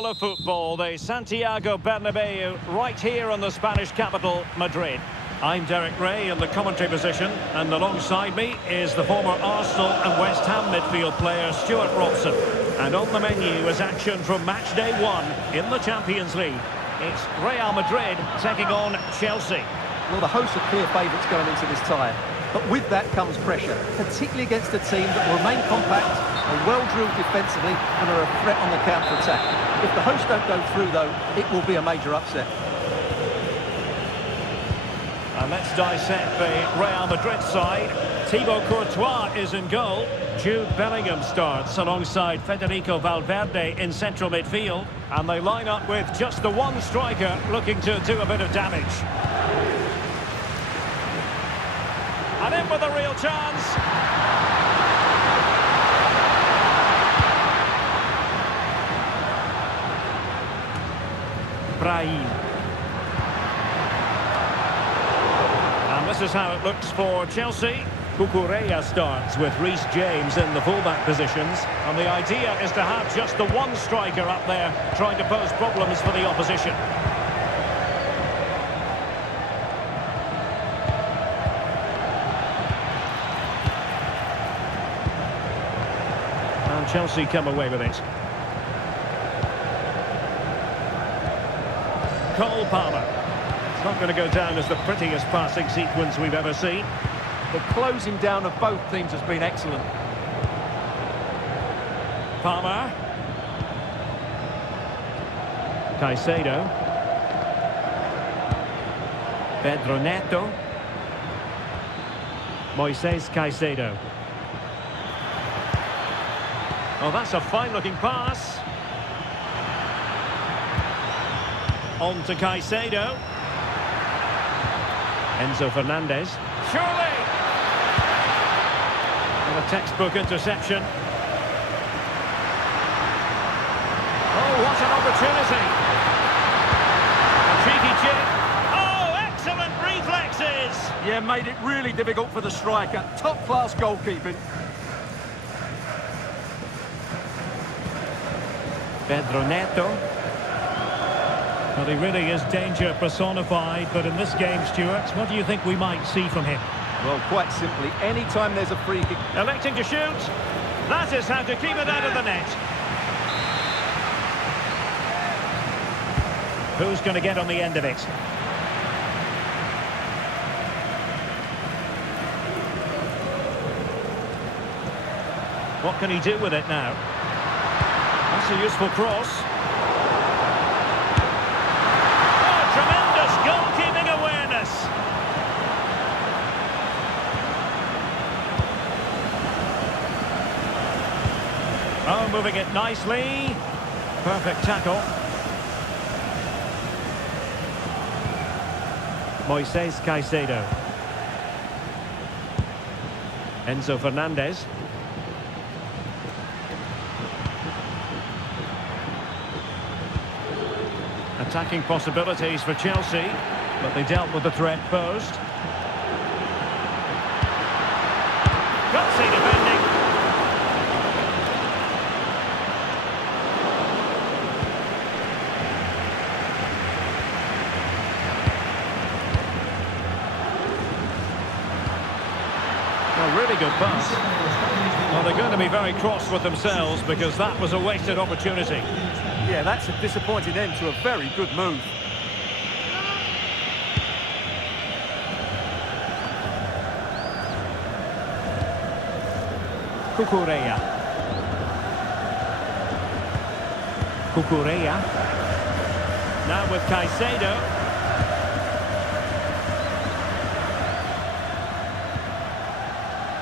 capital of football, the Santiago Bernabeu, right here in the Spanish capital, Madrid. I'm Derek Ray in the commentary position, and alongside me is the former Arsenal and West Ham midfield player Stuart Robson. And on the menu is action from match day 1 in the Champions League. It's Real Madrid taking on Chelsea. Well, the hosts are clear favourites going into this tie, but with that comes pressure, particularly against a team that will remain compact, are well-drilled defensively and are a threat on the counter-attack. If the hosts don't go through, though, it will be a major upset. And let's dissect the Real Madrid side. Thibaut Courtois is in goal. Jude Bellingham starts alongside Federico Valverde in central midfield. And they line up with just the one striker looking to do a bit of damage. And in with a real chance. Brahim. And this is how it looks for Chelsea. Cucurella starts with Reece James in the fullback positions. And the idea is to have just the one striker up there trying to pose problems for the opposition. And Chelsea come away with it. Cole Palmer. It's not going to go down as the prettiest passing sequence we've ever seen. The closing down of both teams has been excellent. Palmer. Caicedo. Pedro Neto. Moises Caicedo. Oh, that's a fine-looking pass. On to Caicedo. Enzo Fernandez. Surely! And a textbook interception. Oh, what an opportunity. A cheeky chip. Oh, excellent reflexes. Yeah, made it really difficult for the striker. Top-class goalkeeping. Pedro Neto. Well, he really is danger personified, but in this game, Stuart, what do you think we might see from him? Well, quite simply, any time there's a free kick... Electing to shoot. That is how to keep it out of the net. Who's going to get on the end of it? What can he do with it now? That's a useful cross. Oh, tremendous goalkeeping awareness. Oh, moving it nicely. Perfect tackle. Moises Caicedo. Enzo Fernandez. Attacking possibilities for Chelsea, but they dealt with the threat posed. Gutsy defending. A really good pass. Well, they're going to be very cross with themselves because that was a wasted opportunity. Yeah, that's a disappointing end to a very good move. Cucurella. Cucurella. Now with Caicedo.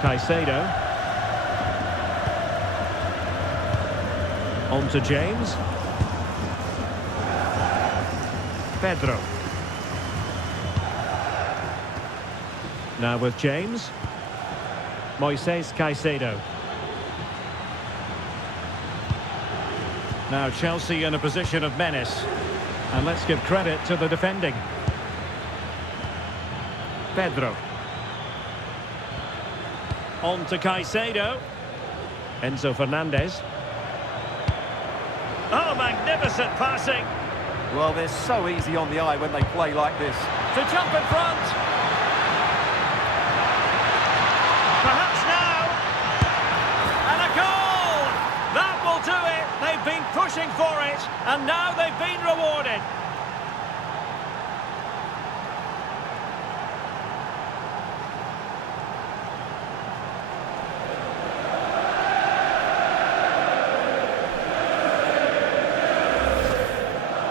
Caicedo. On to James. Pedro. Now with James. Moises Caicedo. Now Chelsea in a position of menace. And let's give credit to the defending. Pedro. On to Caicedo. Enzo Fernandez. Oh, magnificent passing. Well, they're so easy on the eye when they play like this. To jump in front. Perhaps now. And a goal! That will do it. They've been pushing for it, and now they've been rewarded.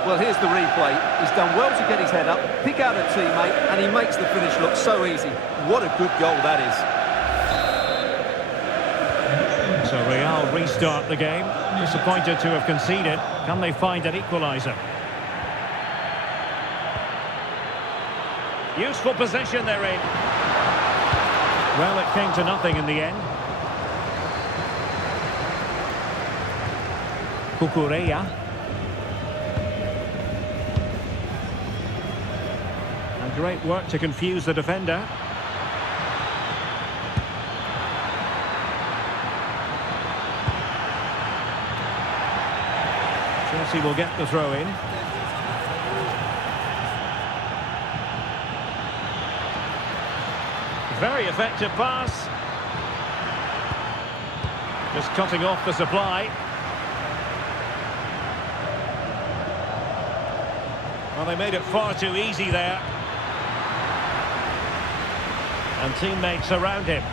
Well, here's the replay. He's done well to get his head up, pick out a teammate, and he makes the finish look so easy. What a good goal that is. So Real restart the game. Disappointed to have conceded. Can they find an equaliser? Useful position they're in. Well, it came to nothing in the end. Cucurella. And great work to confuse the defender. Chelsea will get the throw in. Very effective pass. Just cutting off the supply. Well, they made it far too easy there. And teammates around him.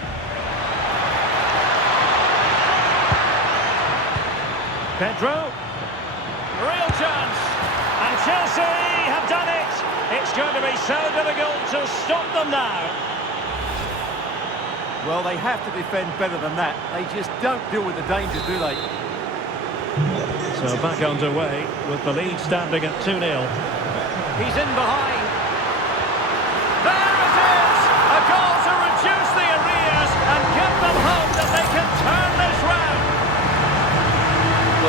Pedro. Real chance. And Chelsea have done it. It's going to be so difficult to stop them now. Well, they have to defend better than that. They just don't deal with the danger, do they? So back underway with the lead standing at 2-0. He's in behind. There it is! A goal to reduce the arrears and give them hope that they can turn this round.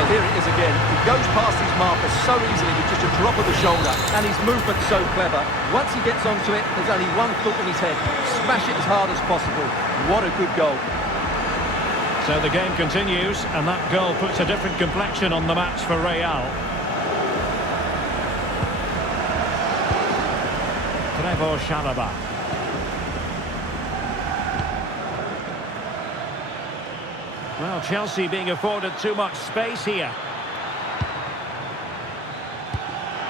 Well, here it is again. He goes past his marker so easily with just a drop of the shoulder, and his movement's so clever. Once he gets onto it, there's only one thought in his head. Smash it as hard as possible. What a good goal. So the game continues, and that goal puts a different complexion on the match for Real. Trevor Chalobah. Well, Chelsea being afforded too much space here.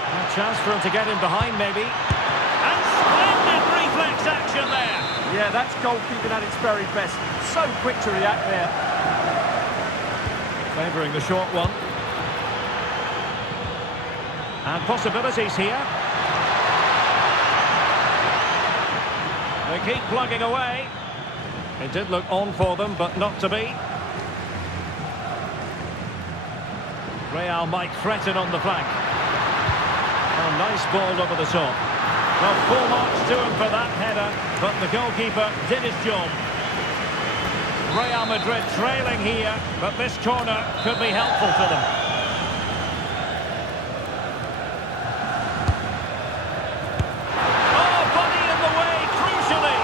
A chance for him to get in behind, maybe. And splendid reflex action there. Yeah, that's goalkeeping at its very best. So quick to react there. Favouring the short one. And possibilities here. They keep plugging away. It did look on for them, but not to be. Real might threaten on the flank. Oh, nice ball over the top. Well, full marks to him for that header, but the goalkeeper did his job. Real Madrid trailing here, but this corner could be helpful to them. Oh, body in the way, crucially.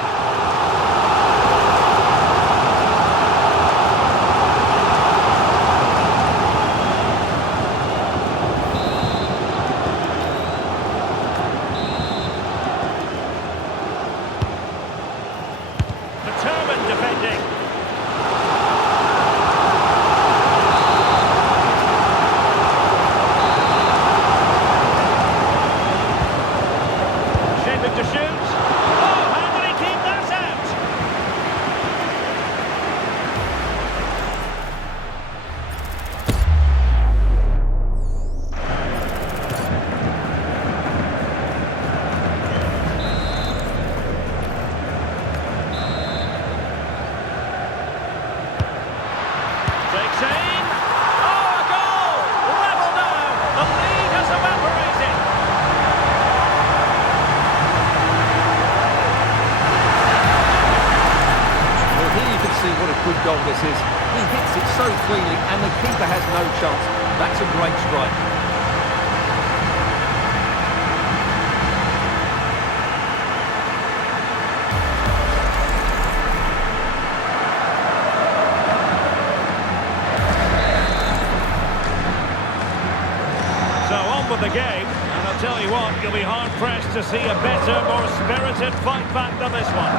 Determined defending. To shoot. Oh, how did he keep that out? Takes aim. Oh, a goal! Level now. The lead has evaporated. See what a good goal this is. He hits it so cleanly and the keeper has no chance. That's a great strike. with the game, and I'll tell you what, you'll be hard-pressed to see a better, more spirited fight back than this one.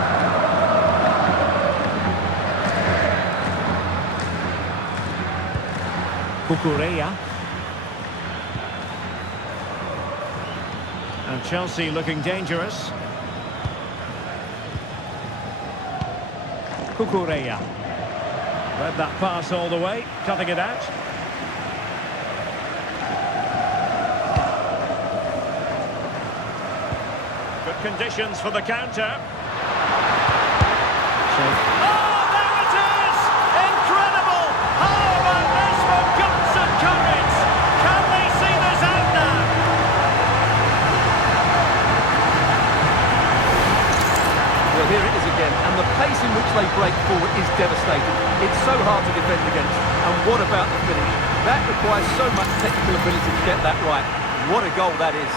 Cucurella. And Chelsea looking dangerous. Cucurella. Read that pass all the way, cutting it out. Good conditions for the counter. Oh, there it is! Incredible! How about this for guts and courage? Can they see this out now? Well, here it is again, and the pace in which they break forward is devastating. It's so hard to defend against. And what about the finish? That requires so much technical ability to get that right. What a goal that is.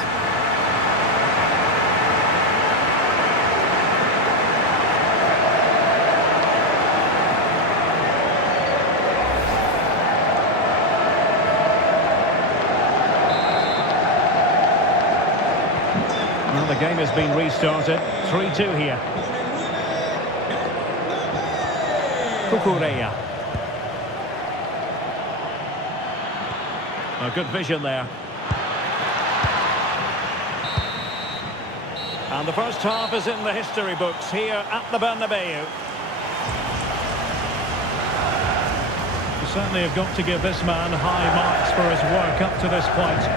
Well, the game has been restarted. 3-2 here. Cucurella. A good vision there. And the first half is in the history books here at the Bernabeu. You certainly have got to give this man high marks for his work up to this point.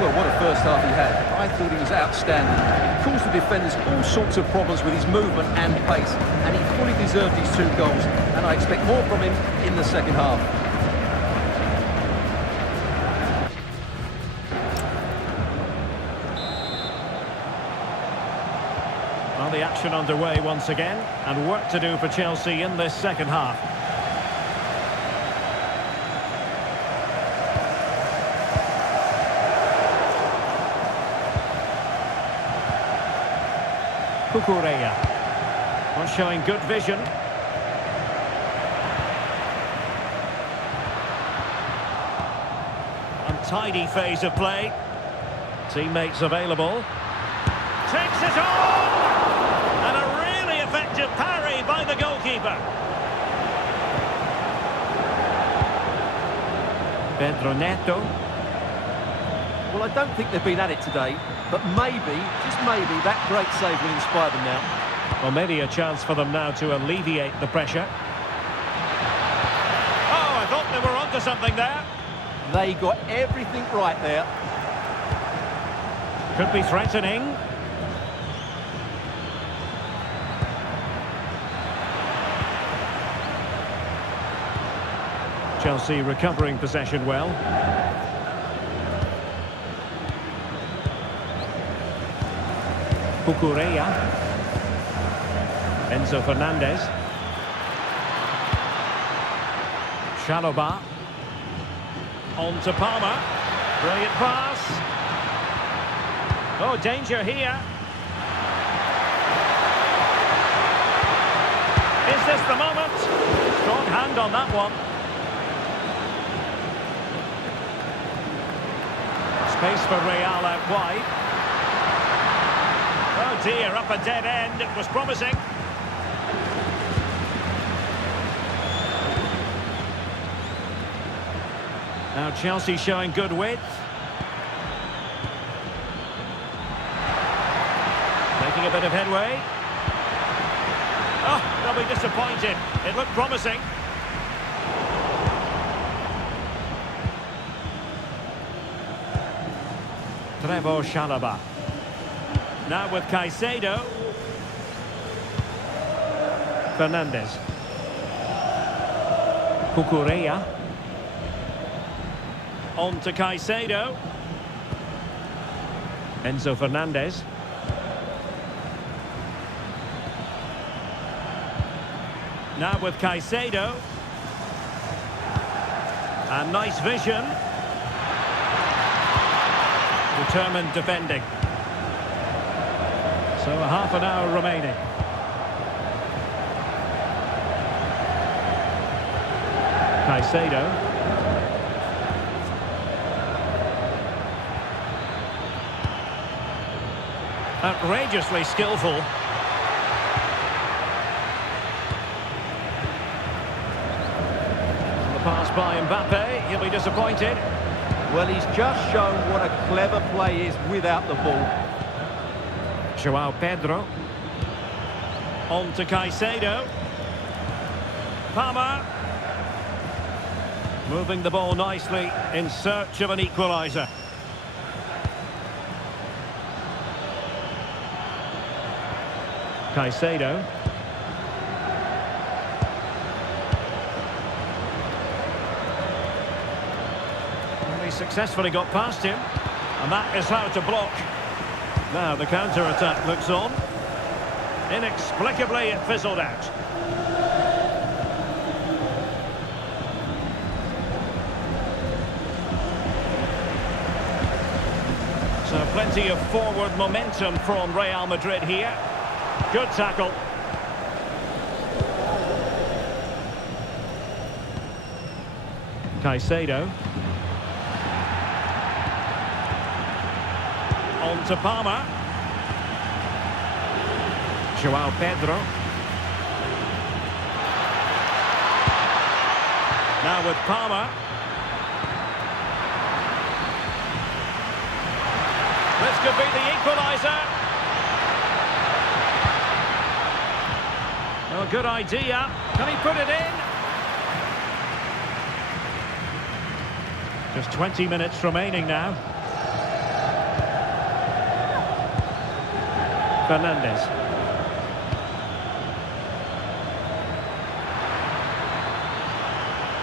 Well, what a first half he had. I thought he was outstanding. He caused the defenders all sorts of problems with his movement and pace, and he fully deserved his 2 goals, and I expect more from him in the second half. Well, the action underway once again, and work to do for Chelsea in this second half. Cucurella. Not showing good vision. Untidy phase of play. Teammates available. Takes it on! And a really effective parry by the goalkeeper. Pedro Neto. Well, I don't think they've been at it today, but maybe, just maybe, that great save will inspire them now. Well, maybe a chance for them now to alleviate the pressure. Oh, I thought they were onto something there. They got everything right there. Could be threatening. Chelsea recovering possession well. Cucurella. Enzo Fernandez. Chalobah. On to Palmer. Brilliant pass. Oh, danger here. Is this the moment? Strong hand on that one. Space for Real out wide. Oh dear, up a dead end. It was promising. Now Chelsea showing good width. Making a bit of headway. Oh, they'll be disappointed. It looked promising. Trevoh Chalobah. Now with Caicedo. Fernandez. Cucurella. On to Caicedo. Enzo Fernandez. Now with Caicedo. And nice vision. Determined defending. So a half an hour remaining. Caicedo. Outrageously skillful. The pass by Mbappe, he'll be disappointed. Well, he's just shown what a clever play is without the ball. João Pedro. On to Caicedo. Palmer. Moving the ball nicely in search of an equaliser. Caicedo. And he successfully got past him. And that is how to block. Now the counter-attack looks on. Inexplicably it fizzled out. So plenty of forward momentum from Real Madrid here. Good tackle. Caicedo. On to Palmer. João Pedro. Now with Palmer. This could be the equaliser. Oh, good idea. Can he put it in? Just 20 minutes remaining now. Fernandes.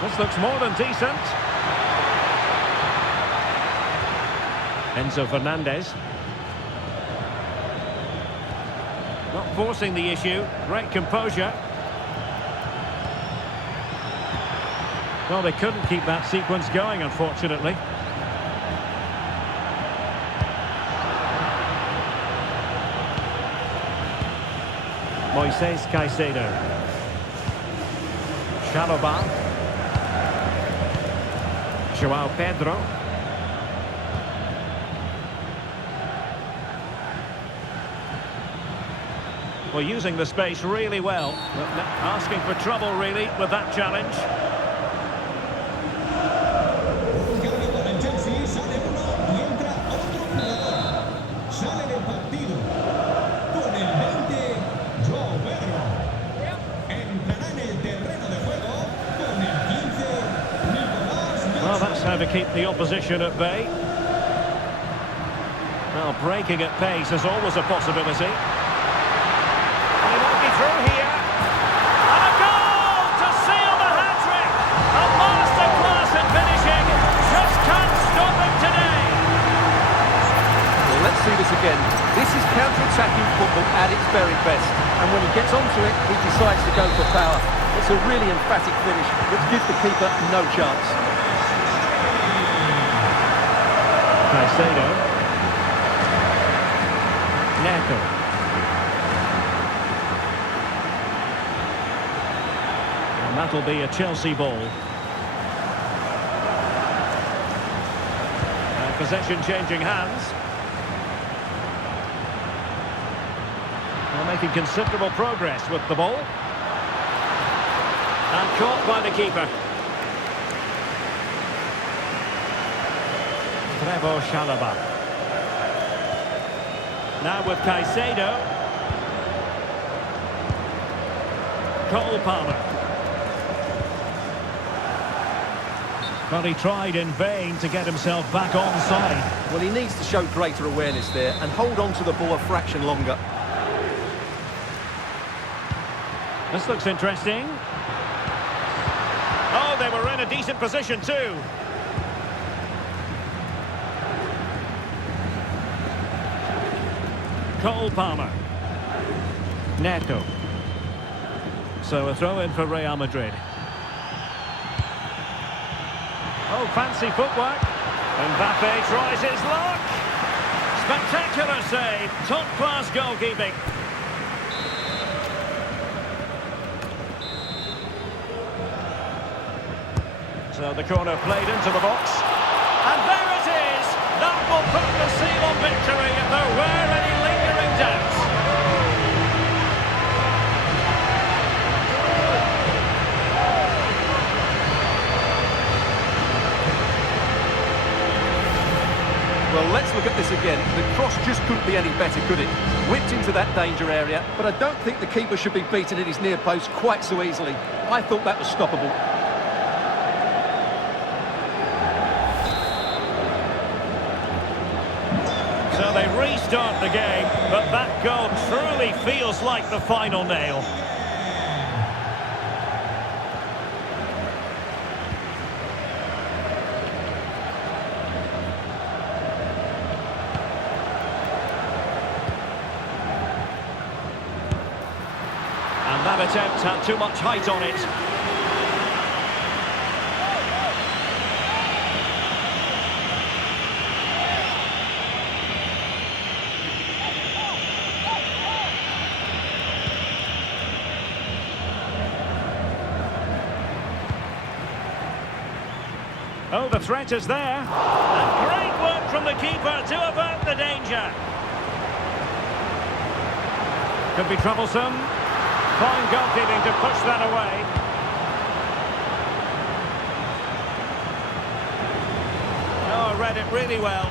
This looks more than decent. Enzo Fernandez. Not forcing the issue. Great composure. Well, they couldn't keep that sequence going, unfortunately. Moises Caicedo. Chalobah. João Pedro. Well, using the space really well, but asking for trouble really with that challenge. Well, that's how to keep the opposition at bay. Well, breaking at pace is always a possibility. Through here, and a goal to seal the hat-trick! A masterclass in finishing, just can't stop him today! Well, let's see this again. This is counter-attacking football at its very best, and when he gets onto it, he decides to go for power. It's a really emphatic finish, which gives the keeper no chance. Caicedo. Neto. That'll be a Chelsea ball. And possession changing hands. They're making considerable progress with the ball. And caught by the keeper. Trevoh Chalobah. Now with Caicedo. Cole Palmer. Well, he tried in vain to get himself back onside. Well, he needs to show greater awareness there and hold on to the ball a fraction longer. This looks interesting. Oh, they were in a decent position too. Cole Palmer. Neto. So a throw in for Real Madrid. Oh, fancy footwork. Mbappe tries his luck. Spectacular save. Top-class goalkeeping. So the corner played into the box. And there it is. That will put the seal on victory if there were any lingering Well, let's look at this again. The cross just couldn't be any better, could it? Whipped into that danger area, but I don't think the keeper should be beaten at his near post quite so easily. I thought that was stoppable. So they restart the game, but that goal truly feels like the final nail. And that attempt had too much height on it. Oh, the threat is there. And great work from the keeper to avert the danger. Could be troublesome. Fine goalkeeping to push that away. Oh, I read it really well.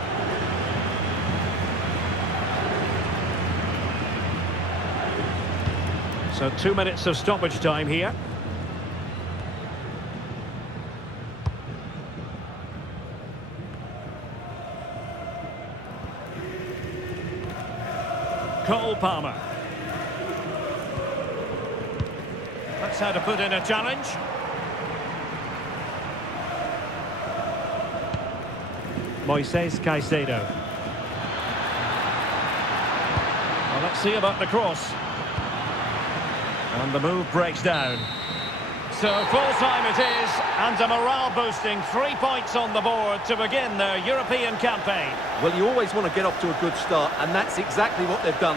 So 2 minutes of stoppage time here. Cole Palmer. That's how to put in a challenge. Moises Caicedo. Well, let's see about the cross. And the move breaks down. So full-time it is, and a morale-boosting 3 points on the board to begin their European campaign. Well, you always want to get off to a good start, and that's exactly what they've done.